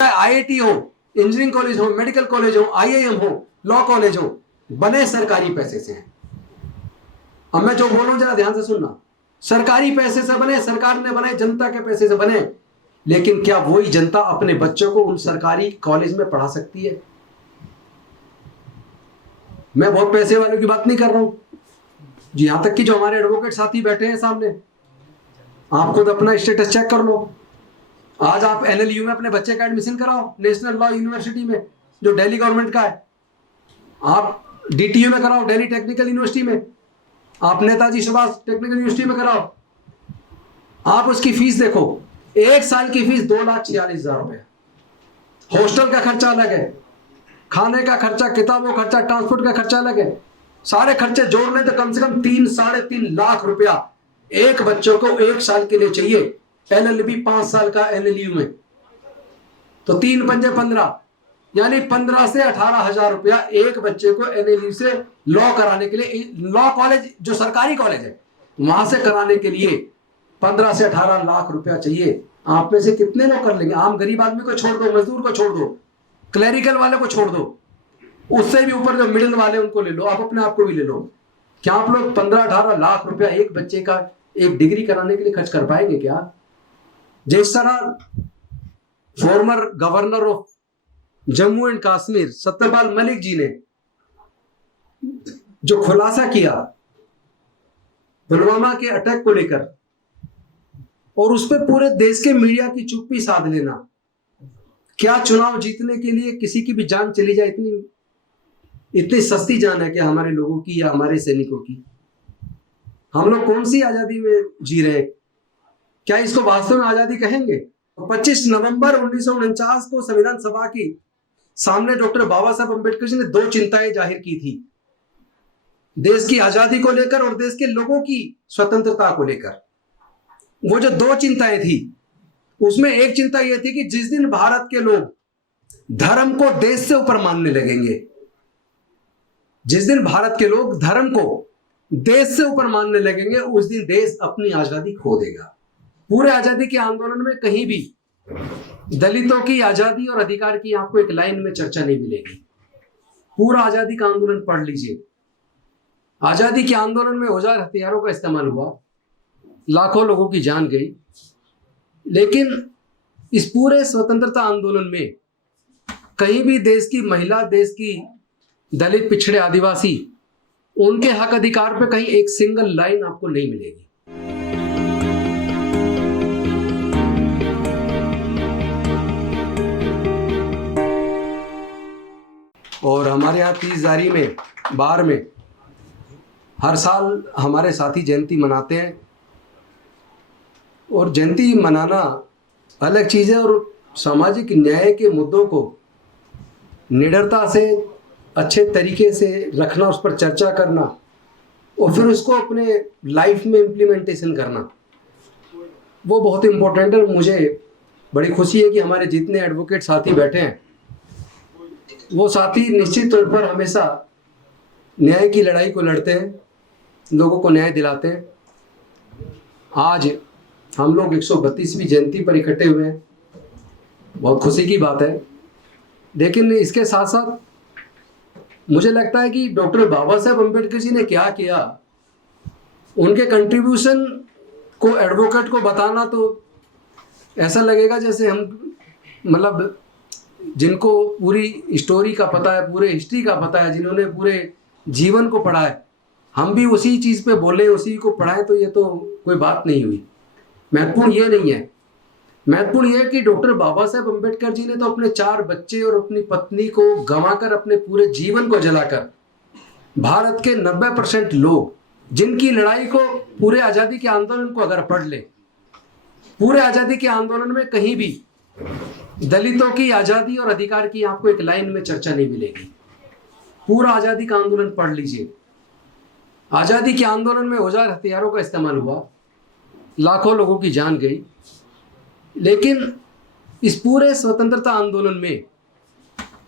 IIT हो, engineering college हो, medical college हो, आईआईएम हो, लॉ कॉलेज हो, बने सरकारी पैसे से हैं। अब मैं जो बोल रहा हूं जरा ध्यान से सुनना, सरकारी पैसे से बने, सरकार ने बनाए, जनता के पैसे से बने, लेकिन क्या वही जनता अपने बच्चों को उन सरकारी कॉलेज में पढ़ा सकती है? मैं बहुत पैसे वालों की बात नहीं कर रहा हूं जी, यहां तक कि जो हमारे एडवोकेट साथी बैठे हैं सामने, आप खुद अपना स्टेटस चेक कर लो। आज आप एनएलयू में अपने बच्चे का एडमिशन कराओ, नेशनल लॉ यूनिवर्सिटी में जो दिल्ली गवर्नमेंट का है, आप डीटीयू में कराओ, दिल्ली टेक्निकल यूनिवर्सिटी में, आप नेताजी सुभाष टेक्निकल यूनिवर्सिटी में कराओ, आप उसकी फीस देखो, एक साल की फीस 2,46,000 रुपए। हॉस्टल का खर्चा अलग है, खाने का खर्चा, किताबों का खर्चा, ट्रांसपोर्ट का खर्चा अलग है, सारे खर्चे जोड़ लें तो कम से कम 3-3.5 लाख रुपया एक बच्चों को एक साल के लिए चाहिए। एलएलबी 5 साल का एनएलयू में तो 3 पंजे 15, यानी 15 से 18,000 रुपया एक बच्चे को एनएलयू से लॉ कराने के लिए, लॉ कॉलेज जो सरकारी कॉलेज है वहां से कराने के लिए 15 से 18 लाख रुपया चाहिए। आप में से कितने लोग कर लेंगे? आम गरीब आदमी को छोड़ दो, मजदूर को छोड़ दो, क्लरिकल वाले को छोड़ दो, उससे भी ऊपर जो मिडिल वाले उनको ले लो, आप अपने आप को भी ले लो। क्या आप लोग 15-18 लाख रुपया एक बच्चे का एक डिग्री कराने के लिए खर्च कर पाएंगे क्या? जिस तरह former governor of Jammu and Kashmir Satyapal Malik ji ने जो खुलासा किया पुलवामा के अटैक को लेकर, और उस पर पूरे देश के मीडिया की चुप्पी साध लेना, क्या चुनाव जीतने के लिए किसी की भी जान चली जाए, इतनी सस्ती जान है क्या हमारे लोगों की या हमारे सैनिकों की? हम लोग कौन सी आजादी में जी रहे हैं? क्या इसको वास्तव में आजादी कहेंगे? 25 नवंबर 1949 को संविधान सभा की सामने डॉक्टर बाबा साहब अम्बेडकर जी ने 2 चिंताएं जाहिर की थी, देश की आजादी को लेकर और देश के लोगों की स्वतंत्रता को लेकर। वो जो 2 चिंताएं थी, उसमें एक चिंता यह थी कि जिस दिन भारत के लोग धर्म को देश से ऊपर मानने लगेंगे, जिस दिन भारत के लोग धर्म को देश से ऊपर मानने लगेंगे, उस दिन देश अपनी आजादी खो देगा। पूरे आजादी के आंदोलन में कहीं भी दलितों की आजादी और अधिकार की आपको एक लाइन में चर्चा नहीं मिलेगी। पूरा आजादी का आंदोलन पढ़ लीजिए। आजादी के आंदोलन में औजार हथियारों का इस्तेमाल हुआ, लाखों लोगों की जान गई, लेकिन इस पूरे स्वतंत्रता आंदोलन में कहीं भी देश की महिला, देश की दलित, पिछड़े, आदिवासी, उनके हक अधिकार पे कहीं एक सिंगल लाइन आपको नहीं मिलेगी। और हमारे यहाँ 30 जारी में, बार में हर साल हमारे साथी जयंती मनाते हैं, और जयंती मनाना अलग चीज़ है, और सामाजिक न्याय के मुद्दों को निडरता से, अच्छे तरीके से रखना, उस पर चर्चा करना और फिर उसको अपने लाइफ में इम्प्लीमेंटेशन करना, वो बहुत इम्पोर्टेंट है। मुझे बड़ी खुशी है कि हमारे जितने एडवोकेट साथी बैठे हैं, वो साथी निश्चित तौर पर हमेशा न्याय की लड़ाई को लड़ते हैं, लोगों को न्याय दिलाते हैं। आज हम लोग 132वीं जयंती पर इकट्ठे हुए हैं, बहुत खुशी की बात है। लेकिन इसके साथ साथ मुझे लगता है कि डॉक्टर बाबा साहब अम्बेडकर जी ने क्या किया, उनके कंट्रीब्यूशन को एडवोकेट को बताना तो ऐसा लगेगा जैसे हम, मतलब जिनको पूरी स्टोरी का पता है, पूरे हिस्ट्री का पता है, जिन्होंने पूरे जीवन को पढ़ा है, हम भी उसी चीज़ पे बोले, उसी को पढ़ाएं, तो ये तो कोई बात नहीं हुई। महत्वपूर्ण ये नहीं है, महत्वपूर्ण यह है कि डॉक्टर बाबा साहब अम्बेडकर जी ने तो अपने 4 बच्चे और अपनी पत्नी को गंवाकर, अपने पूरे जीवन को जलाकर, भारत के 90% लोग जिनकी लड़ाई को, पूरे आज़ादी के आंदोलन को अगर पढ़ ले, पूरे आज़ादी के आंदोलन में कहीं भी दलितों की आज़ादी और अधिकार की आपको एक लाइन में चर्चा नहीं मिलेगी। पूरा आज़ादी का आंदोलन पढ़ लीजिए। आज़ादी के आंदोलन में औजार हथियारों का इस्तेमाल हुआ, लाखों लोगों की जान गई, लेकिन इस पूरे स्वतंत्रता आंदोलन में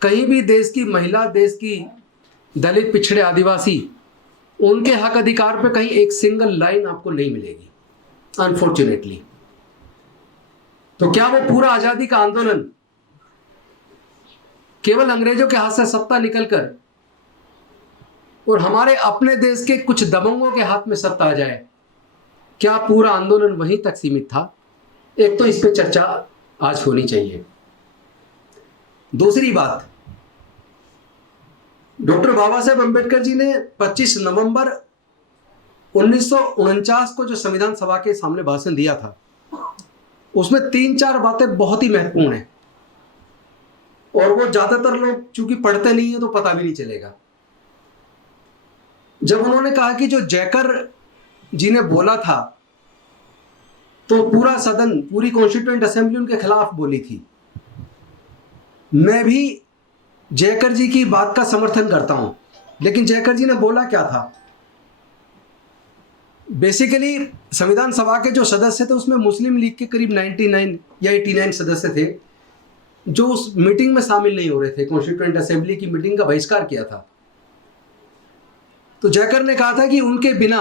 कहीं भी देश की महिला, देश की दलित, पिछड़े, आदिवासी, उनके हक अधिकार पे कहीं एक सिंगल लाइन आपको नहीं मिलेगी, अनफॉर्चुनेटली। तो क्या वो पूरा आजादी का आंदोलन केवल अंग्रेजों के हाथ से सत्ता निकलकर और हमारे अपने देश के कुछ दबंगों के हाथ में सत्ता आ जाए, क्या पूरा आंदोलन वहीं तक सीमित था? एक तो इस पे चर्चा आज होनी चाहिए। दूसरी बात, डॉक्टर बाबा साहेब अम्बेडकर जी ने 25 नवंबर 1949 को जो संविधान सभा के सामने भाषण दिया था, उसमें 3-4 बातें बहुत ही महत्वपूर्ण हैं और वो ज्यादातर लोग चूंकि पढ़ते नहीं है तो पता भी नहीं चलेगा। जब उन्होंने कहा कि जो जयकर जी ने बोला था तो पूरा सदन, पूरी कॉन्स्टिट्यूएंट असेंबली उनके खिलाफ बोली थी। मैं भी जयकर जी की बात का समर्थन करता हूं, लेकिन जयकर जी ने बोला क्या था? बेसिकली संविधान सभा के जो सदस्य थे उसमें मुस्लिम लीग के करीब 99 या 89 सदस्य थे जो उस मीटिंग में शामिल नहीं हो रहे थे। कॉन्स्टिट्यूएंट असेंबली की मीटिंग का बहिष्कार किया था। तो जयकर ने कहा था कि उनके बिना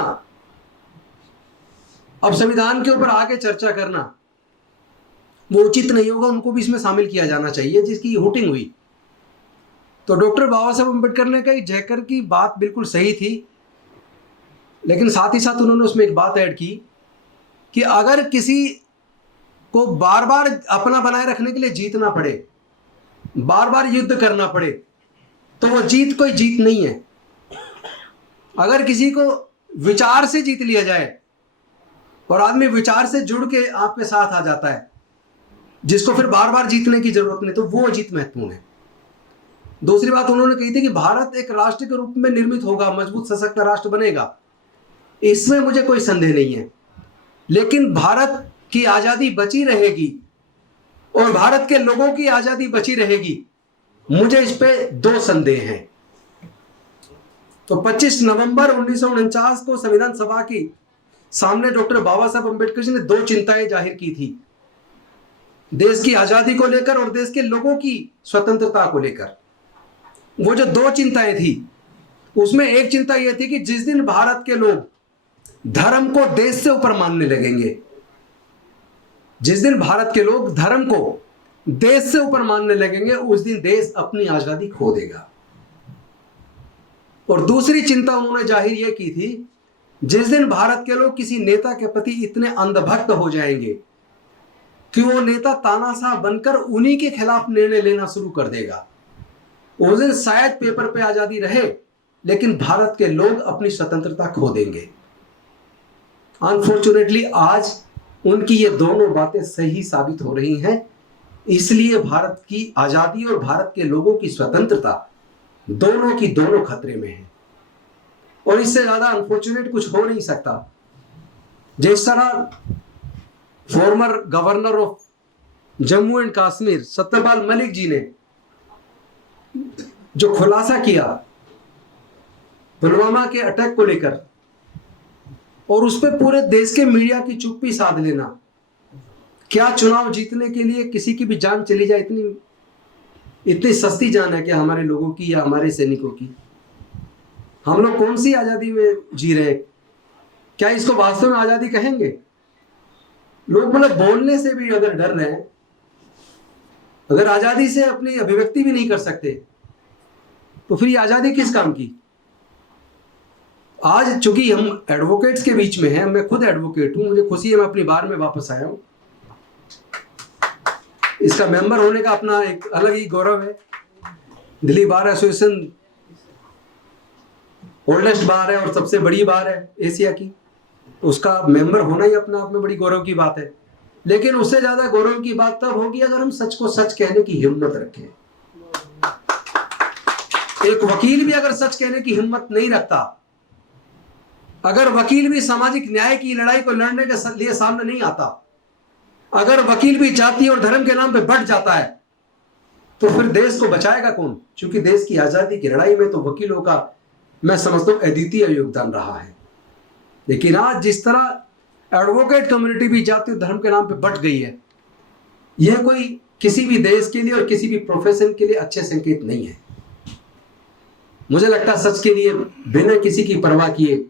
अब संविधान के ऊपर आगे चर्चा करना वो उचित नहीं होगा, उनको भी इसमें शामिल किया जाना चाहिए, जिसकी हुटिंग हुई। तो डॉक्टर बाबा साहब अम्बेडकर ने कहा जयकर की बात बिल्कुल सही थी, लेकिन साथ ही साथ उन्होंने उसमें एक बात ऐड की कि अगर किसी को बार बार अपना बनाए रखने के लिए जीतना पड़े, बार बार युद्ध करना पड़े, तो वो जीत कोई जीत नहीं है। अगर किसी को विचार से जीत लिया जाए और आदमी विचार से जुड़ के आपके साथ आ जाता है, जिसको फिर बार बार जीतने की जरूरत नहीं, तो वो जीत महत्वपूर्ण है। दूसरी बात उन्होंने कही थी कि भारत एक राष्ट्र के रूप में निर्मित होगा, मजबूत सशक्त राष्ट्र बनेगा, इसमें मुझे कोई संदेह नहीं है, लेकिन भारत की आजादी बची रहेगी और भारत के लोगों की आजादी बची रहेगी, मुझे इस पे 2 संदेह हैं। तो 25 नवंबर 1949 को संविधान सभा की सामने डॉक्टर बाबा साहब अम्बेडकर जी ने 2 चिंताएं जाहिर की थी, देश की आजादी को लेकर और देश के लोगों की स्वतंत्रता को लेकर। वो जो 2 चिंताएं थी, उसमें एक चिंता यह थी कि जिस दिन भारत के लोग धर्म को देश से ऊपर मानने लगेंगे, जिस दिन भारत के लोग धर्म को देश से ऊपर मानने लगेंगे, उस दिन देश अपनी आजादी खो देगा। और दूसरी चिंता उन्होंने जाहिर यह की थी, जिस दिन भारत के लोग किसी नेता के प्रति इतने अंधभक्त हो जाएंगे कि वो नेता तानाशाह बनकर उन्हीं के खिलाफ निर्णय लेना शुरू कर देगा, उस दिन शायद पेपर पे आजादी रहे, लेकिन भारत के लोग अपनी स्वतंत्रता खो देंगे। अनफॉर्चुनेटली आज उनकी ये दोनों बातें सही साबित हो रही हैं, इसलिए भारत की आजादी और भारत के लोगों की स्वतंत्रता दोनों की दोनों खतरे में है। और इससे ज्यादा अनफॉर्चुनेट कुछ हो नहीं सकता। जिस तरह former governor of Jammu and Kashmir Satyapal Malik ji ने जो खुलासा किया पुलवामा के अटैक को लेकर, और उस पर पूरे देश के मीडिया की चुप्पी साध लेना, क्या चुनाव जीतने के लिए किसी की भी जान चली जाए, इतनी सस्ती जान है क्या हमारे लोगों की या हमारे सैनिकों की? हम लोग कौन सी आजादी में जी रहे? क्या इसको वास्तव में आजादी कहेंगे? लोग मतलब बोलने से भी अगर डर रहे हैं, अगर आजादी से अपनी अभिव्यक्ति भी नहीं कर सकते, तो फिर ये आजादी किस काम की? आज चूंकि हम एडवोकेट्स के बीच में हैं, मैं खुद एडवोकेट हूं, मुझे खुशी है मैं अपनी बार में वापस आया हूं। इसका मेंबर होने का अपना एक अलग ही गौरव है। दिल्ली बार एसोसिएशन ओल्डेस्ट बार है और सबसे बड़ी बार है एशिया की, उसका मेंबर होना ही अपना आप में बड़ी गौरव की बात है। लेकिन उससे ज्यादा गौरव की बात तब होगी अगर हम सच को सच कहने की हिम्मत रखें। एक वकील भी अगर सच कहने की हिम्मत नहीं रखता, अगर वकील भी सामाजिक न्याय की लड़ाई को लड़ने के लिए सामने नहीं आता, अगर वकील भी जाति और धर्म के नाम पे बढ़ जाता है, तो फिर देश को बचाएगा कौन? क्योंकि देश की आजादी की लड़ाई में तो वकीलों का मैं समझता हूं अद्वितीय योगदान रहा है। लेकिन आज जिस तरह एडवोकेट कम्युनिटी भी जाति और धर्म के नाम पे बट गई है, यह कोई किसी भी देश के लिए और किसी भी प्रोफेशन के लिए अच्छे संकेत नहीं है। मुझे लगता है सच के लिए बिना किसी की परवाह किए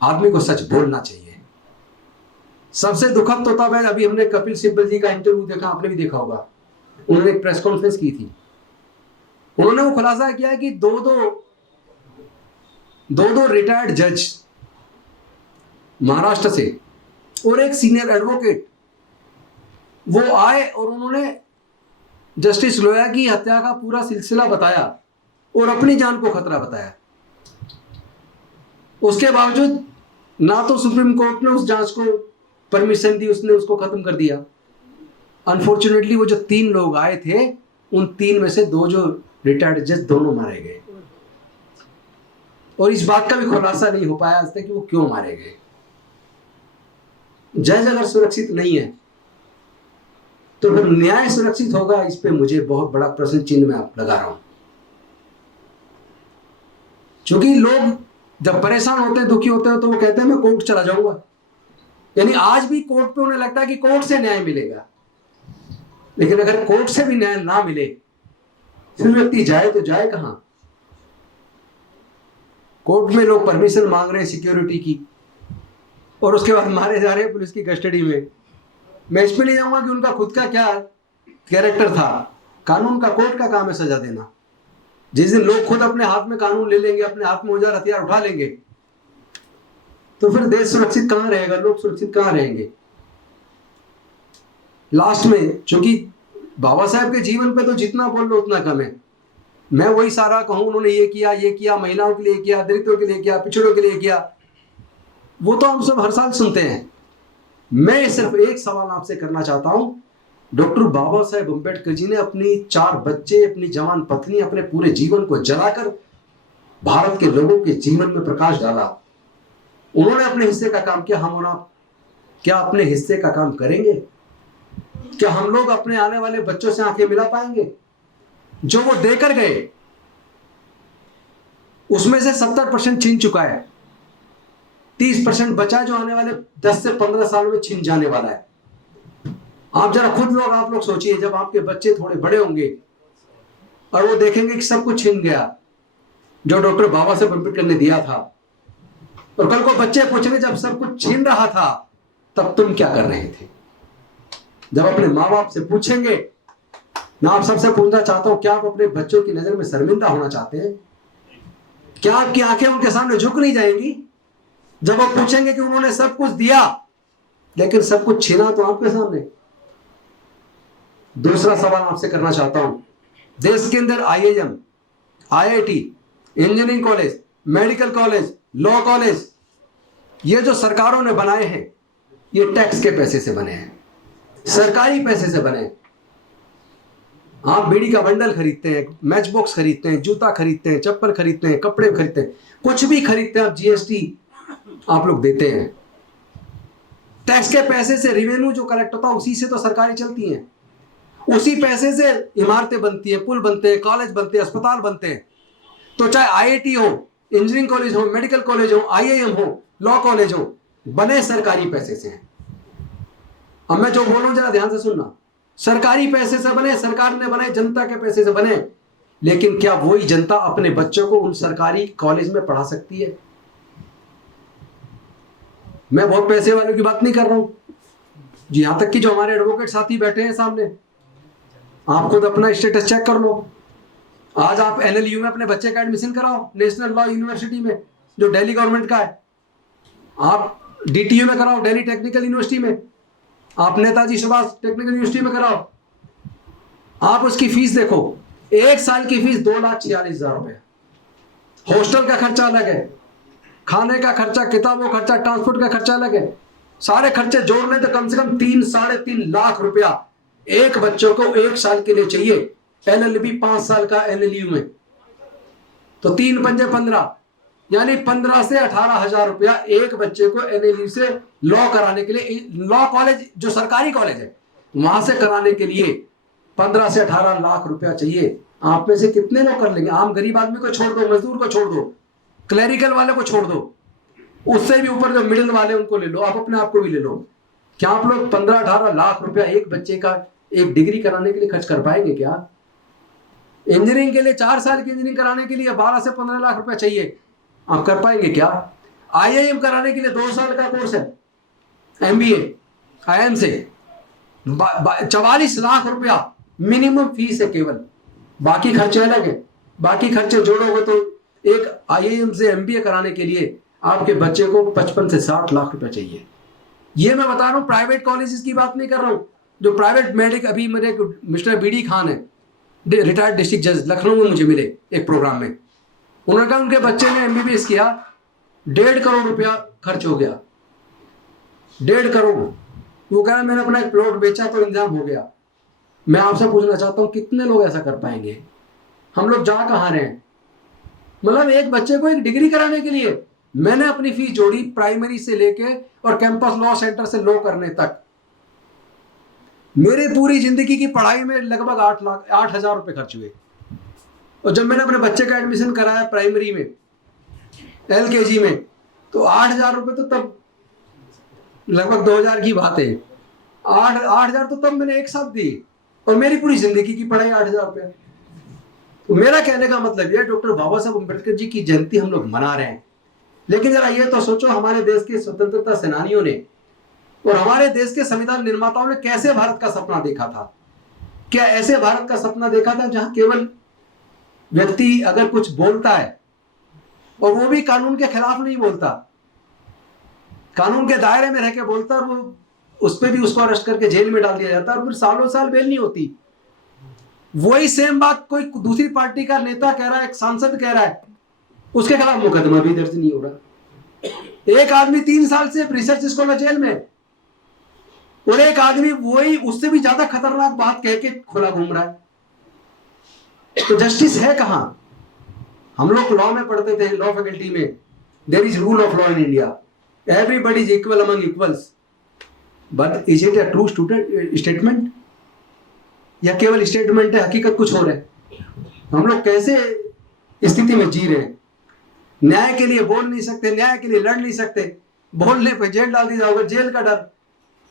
आदमी को सच बोलना चाहिए। सबसे दुखद तो तब है, अभी हमने कपिल सिब्बल जी का इंटरव्यू देखा, आपने भी देखा होगा, उन्होंने एक प्रेस कॉन्फ्रेंस की थी उन्होंने वो खुलासा किया कि दो दो रिटायर्ड जज महाराष्ट्र से और एक सीनियर एडवोकेट वो आए और उन्होंने जस्टिस लोया की हत्या का पूरा सिलसिला बताया और अपनी जान को खतरा बताया। उसके बावजूद ना तो सुप्रीम कोर्ट ने उस जांच को परमिशन दी, उसने उसको खत्म कर दिया। अनफॉर्चुनेटली वो जो 3 लोग आए थे, उन 3 में से 2 जो रिटायर्ड जज दोनों मारे गए और इस बात का भी खुलासा नहीं हो पाया आज तक कि वो क्यों मारे गए। जज अगर सुरक्षित नहीं है तो फिर न्याय सुरक्षित होगा, इस पे मुझे बहुत बड़ा प्रश्न चिन्ह में लगा रहा हूं। क्योंकि लोग जब परेशान होते हैं, दुखी होते हैं, तो वो कहते हैं मैं कोर्ट चला जाऊंगा। यानी आज भी कोर्ट पे उन्हें लगता है कि कोर्ट से न्याय मिलेगा, लेकिन अगर कोर्ट से भी न्याय ना मिले फिर व्यक्ति जाए तो जाए कहां। कोर्ट में लोग परमिशन मांग रहे हैं सिक्योरिटी की और उसके बाद मारे जा रहे हैं पुलिस की कस्टडी में। मैं इस पे नहीं जाऊंगा कि उनका खुद का क्या कैरेक्टर था, कानून का, कोर्ट का काम है सजा देना। जिस दिन लोग खुद अपने हाथ में कानून ले लेंगे, अपने हाथ में औजार हथियार उठा लेंगे, तो फिर देश सुरक्षित कहां रहेगा, लोग सुरक्षित कहां रहेंगे। लास्ट में चूंकि बाबा साहब के जीवन पे तो जितना बोल लो उतना कम है। मैं वही सारा कहूं उन्होंने ये किया, महिलाओं के लिए किया, दलितों के लिए किया, पिछड़ों के लिए किया, वो तो हम सब हर साल सुनते हैं। मैं सिर्फ एक सवाल आपसे करना चाहता हूं। डॉक्टर बाबा साहेब अम्बेडकर जी ने अपनी 4 बच्चे, अपनी जवान पत्नी, अपने पूरे जीवन को जलाकर भारत के लोगों के जीवन में प्रकाश डाला। उन्होंने अपने हिस्से का काम किया, हम और क्या अपने हिस्से का काम करेंगे? क्या हम लोग अपने आने वाले बच्चों से आंखें मिला पाएंगे? जो वो देकर गए उसमें से 70% छीन चुका है, 30% बचा जो आने वाले 10 से 15 साल में छीन जाने वाला है। आप जरा खुद आप लोग सोचिए, जब आपके बच्चे थोड़े बड़े होंगे और वो देखेंगे कि सब कुछ छीन गया जो डॉक्टर बाबा साहेब अम्बेडकर ने दिया था, और कल को बच्चे पूछेंगे जब सब कुछ छीन रहा था तब तुम क्या कर रहे थे। जब अपने माँ बाप से पूछेंगे, मैं आप सबसे पूछना चाहता हूं, क्या आप अपने बच्चों की नजर में शर्मिंदा होना चाहते हैं? क्या आपकी आंखें उनके सामने झुक नहीं जाएंगी जब वो पूछेंगे कि उन्होंने सब कुछ दिया लेकिन सब कुछ छीना तो आपके सामने? दूसरा सवाल आपसे करना चाहता हूं, देश के अंदर IIM, IIT, engineering college, medical college, law college, ये जो सरकारों ने बनाए हैं, ये टैक्स के पैसे से बने हैं, सरकारी पैसे से बने हैं। आप बीड़ी का बंडल खरीदते हैं, मैच बॉक्स खरीदते हैं, जूता खरीदते हैं, चप्पल खरीदते हैं, कपड़े खरीदते हैं, कुछ भी खरीदते हैं, आप GST आप लोग देते हैं। टैक्स के पैसे से रेवेन्यू जो कलेक्ट होता है उसी से तो सरकारें चलती हैं, उसी पैसे से इमारतें बनती हैं, पुल बनते हैं, कॉलेज बनते हैं, अस्पताल बनते हैं। तो चाहे IIT हो, इंजीनियरिंग कॉलेज हो, मेडिकल कॉलेज हो, IIM हो, लॉ कॉलेज हो, बने सरकारी पैसे से हैं। अब मैं जो बोल रहा हूं जरा ध्यान से सुनना, सरकारी पैसे से बने, सरकार ने बनाए, जनता के पैसे से बने, लेकिन क्या वही जनता अपने बच्चों को उन सरकारी कॉलेज में पढ़ा सकती है? मैं बहुत पैसे वालों की बात नहीं कर रहा हूं जी, यहां तक कि जो हमारे एडवोकेट साथी बैठे हैं सामने, आप खुद अपना स्टेटस चेक कर लो। आज आप NLU में अपने बच्चे का एडमिशन कराओ, नेशनल लॉ यूनिवर्सिटी में जो दिल्ली गवर्नमेंट का है, आप DTU में कराओ, दिल्ली टेक्निकल यूनिवर्सिटी में, आप नेताजी सुभाष टेक्निकल यूनिवर्सिटी में कराओ। आप उसकी फीस देखो, 1 साल की फीस 2,46,000 रुपए। हॉस्टल का खर्चा अलग है, खाने का खर्चा, किताबों का खर्चा, ट्रांसपोर्ट का खर्चा अलग है। सारे खर्चे जोड़ लें तो कम से कम 3-3.5 लाख रुपया एक बच्चों को 1 साल के लिए चाहिए। LLB 5 साल का NLU में तो 3 पंजे 15, यानी 15 से 18,000 रुपया एक बच्चे को NLU से लॉ कराने के लिए, लॉ कॉलेज जो सरकारी कॉलेज है वहां से कराने के लिए 15 से 18 लाख रुपया चाहिए। आप में से कितने लोग कर लेंगे? आम गरीब आदमी को छोड़ दो, मजदूर को छोड़ दो, क्लरिकल वाले को छोड़ दो, उससे भी ऊपर जो मिडिल वाले उनको ले लो, आप अपने आप को भी ले लो। क्या आप लोग 15-18 लाख रुपया एक बच्चे का एक डिग्री कराने के लिए खर्च कर पाएंगे? क्या इंजीनियरिंग के लिए 4 साल की इंजीनियरिंग कराने के लिए 12 से 15 लाख रुपया चाहिए, आप कर पाएंगे क्या? IIM कराने के लिए 2 साल का कोर्स है, MBA IIM से 44 लाख रुपया मिनिमम फीस है केवल। बाकी खर्चे अलग है। बाकी खर्चे जोड़ोगे तो एक IIM से MBA कराने के लिए आपके बच्चे को 55 से 60 लाख रुपए चाहिए। ये मैं बता रहा हूँ, प्राइवेट कॉलेजेस की बात नहीं कर रहा हूँ। जो प्राइवेट मेडिक, अभी मेरे मिस्टर BD खान है, रिटायर्ड डिस्ट्रिक्ट जज, लखनऊ में मुझे मिले एक प्रोग्राम में। उन्होंने कहा उनके बच्चे ने MBBS किया, 1.5 करोड़ रुपया खर्च हो गया, 1.5 करोड़। वो कह रहा मैंने अपना एक प्लॉट बेचा तो इंतजाम हो गया। मैं आपसे पूछना चाहता हूँ कितने लोग ऐसा कर पाएंगे? हम लोग जा कहाँ रहे हैं? मतलब एक बच्चे को एक डिग्री कराने के लिए मैंने अपनी फीस जोड़ी, प्राइमरी से लेके और कैंपस लॉ सेंटर से लॉ करने तक। मेरे पूरी जिंदगी की पढ़ाई में लगभग 8,000 रुपए खर्च हुए। और जब मैंने अपने बच्चे का एडमिशन कराया प्राइमरी में, LKG में, तो 8,000 रुपए तो तब लगभग 2,000 की बात है। 8,000 तो तब मैंने एक साथ दी, और मेरी पूरी जिंदगी की पढ़ाई 8,000 रुपये। तो मेरा कहने का मतलब यह, डॉक्टर बाबा साहब अम्बेडकर जी की जयंती हम लोग मना रहे हैं, लेकिन जरा ये तो सोचो हमारे देश के स्वतंत्रता सेनानियों ने और हमारे देश के संविधान निर्माताओं ने कैसे भारत का सपना देखा था। क्या ऐसे भारत का सपना देखा था जहां केवल व्यक्ति अगर कुछ बोलता है, और वो भी कानून के खिलाफ नहीं बोलता, कानून के दायरे में रह के बोलता, और वो उस पर भी उसको अरेस्ट करके जेल में डाल दिया जाता है और फिर सालों साल बेल नहीं होती। वही सेम बात कोई दूसरी पार्टी का नेता कह रहा है, एक सांसद कह रहा है, उसके खिलाफ मुकदमा भी दर्ज नहीं हो रहा। एक आदमी 3 साल से रिसर्च स्कॉलर जेल में, और एक आदमी वही उससे भी ज्यादा खतरनाक बात कह के खुला घूम रहा है। तो जस्टिस है कहां? हम लोग लॉ में पढ़ते थे, लॉ फैकल्टी में, there is rule of law in India, everybody is equal among equals, but is it a true statement, या केवल स्टेटमेंट है, हकीकत कुछ और है? हम लोग कैसे स्थिति में जी रहे हैं? न्याय के लिए बोल नहीं सकते, न्याय के लिए लड़ नहीं सकते, बोलने पे जेल डाल दी जाओगे, जेल का डर।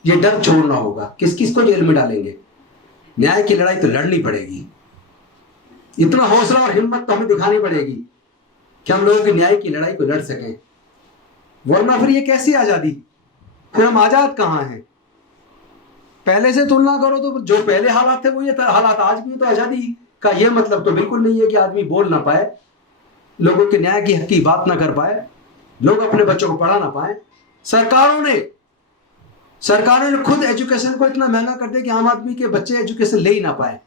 ये डर छोड़ना होगा। किस किस को जेल में डालेंगे? न्याय की लड़ाई तो लड़नी पड़ेगी। इतना हौसला और हिम्मत तो हमें दिखानी पड़ेगी कि हम लोगों की न्याय की लड़ाई को लड़ सकें, वरना फिर ये कैसी आजादी? फिर हम आजाद कहां हैं? पहले से तुलना करो तो जो पहले हालात थे वो ये हालात आज भी। तो आजादी का ये मतलब तो बिल्कुल नहीं है कि आदमी बोल ना पाए, लोगों के न्याय की हक की बात ना कर पाए, लोग अपने बच्चों को पढ़ा ना पाए। सरकारों ने खुद एजुकेशन को इतना महंगा कर दिया कि आम आदमी के बच्चे एजुकेशन ले ही ना पाए।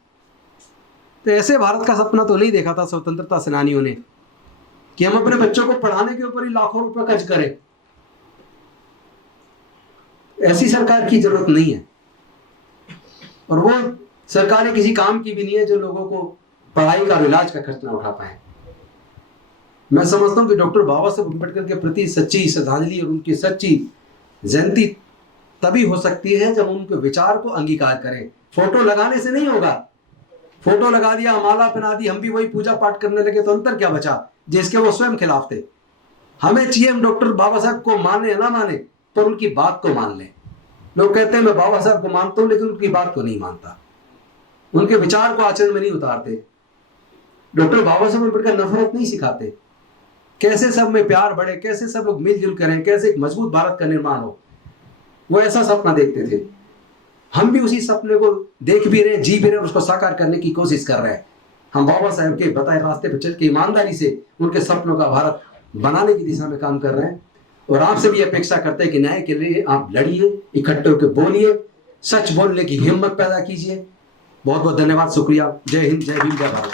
तो ऐसे भारत का सपना तो नहीं देखा था स्वतंत्रता सेनानियों ने कि हम अपने बच्चों को पढ़ाने के ऊपर ही लाखों रुपए खर्च करें। ऐसी सरकार की जरूरत नहीं है, और वो सरकारें किसी काम की भी नहीं है जो लोगों को पढ़ाई का और इलाज का खर्च ना उठा पाए। मैं समझता हूं कि डॉक्टर बाबा साहब अम्बेडकर के प्रति सच्ची श्रद्धांजलि और उनकी सच्ची जयंती तभी हो सकती है जब उनके विचार को अंगीकार करें। फोटो लगाने से नहीं होगा। फोटो लगा दिया, माला पहना दी, हम भी वही पूजा पाठ करने लगे तो अंतर क्या बचा जिसके वो स्वयं खिलाफ थे। हमें चाहिए हम डॉक्टर बाबा साहब को माने ना माने, पर उनकी बात को मान लें। लोग कहते हैं मैं बाबा साहब को मानता हूं लेकिन उनकी बात को नहीं मानता, उनके विचार को आचरण में नहीं उतारते। डॉक्टर बाबा साहब अम्बेडकर नफरत नहीं सिखाते, कैसे सब में प्यार बढ़े, कैसे सब लोग मिलजुल करें, कैसे एक मजबूत भारत का निर्माण हो, वो ऐसा सपना देखते थे। हम भी उसी सपने को देख भी रहे, जी भी रहे, उसको साकार करने की कोशिश कर रहे हैं। हम बाबा साहब के बताए रास्ते पर चल के ईमानदारी से उनके सपनों का भारत बनाने की दिशा में काम कर रहे हैं। और आपसे भी अपेक्षा करते हैं कि न्याय के लिए आप लड़िए, इकट्ठे होकर बोलिए, सच बोलने की हिम्मत पैदा कीजिए। बहुत बहुत धन्यवाद, शुक्रिया। जय हिंद, जय भीम, जय भारत।